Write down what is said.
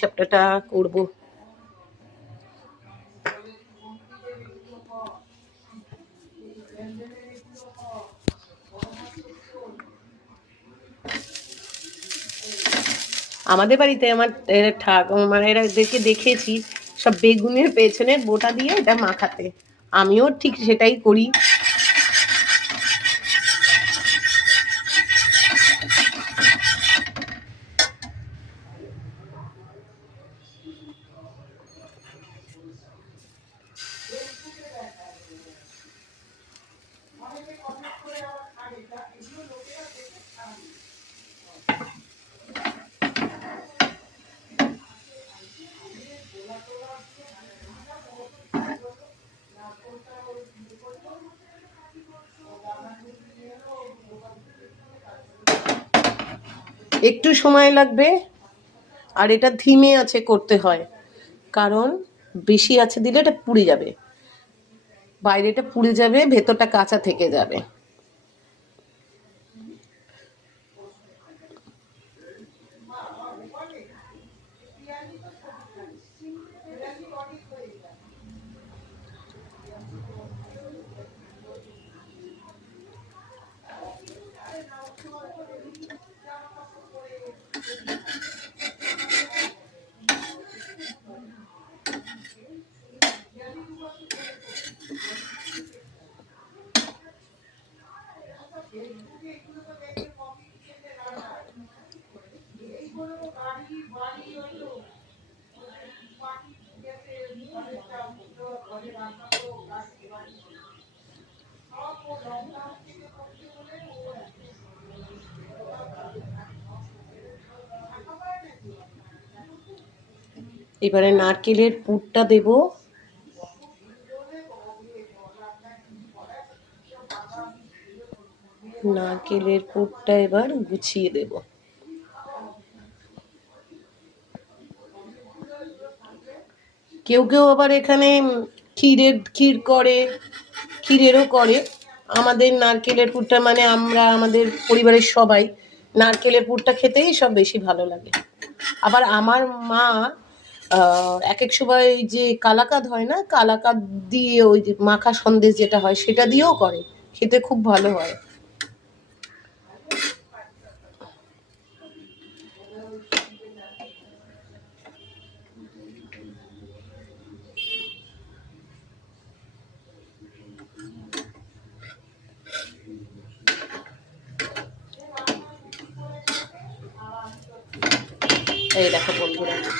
সাপটাটা করবো। আমাদের বাড়িতে আমার মানে এদেরকে দেখেছি সব বেগুনের পেছনের বোটা দিয়ে এটা মাখাতে, আমিও ঠিক সেটাই করি। একটু সময় লাগবে, আর এটা ধিমে আছে করতে হয়, কারণ বেশি আছে দিলে এটা পুড়ে যাবে, বাইরেটা পুড়ে যাবে, ভেতরটা কাঁচা থেকে যাবে। এবারে নারকেলের পুরটা দেব, নারকেলের পুরটা এবার গুছিয়ে দেব। কেউ কেউ আবার এখানে ক্ষীর করে, ক্ষীরেরও করে। আমাদের নারকেলের পুরটা মানে আমরা আমাদের পরিবারের সবাই নারকেলের পুরটা খেতেই সব বেশি ভালো লাগে। আবার আমার মা এক এক সময় যে কালাকাঁদ হয় না, কালাকাঁদ দিয়ে ওই যে মাখা সন্দেশ যেটা হয় সেটা দিয়েও করে, খেতে খুব ভালো হয়। এই দেখো বন্ধুরা।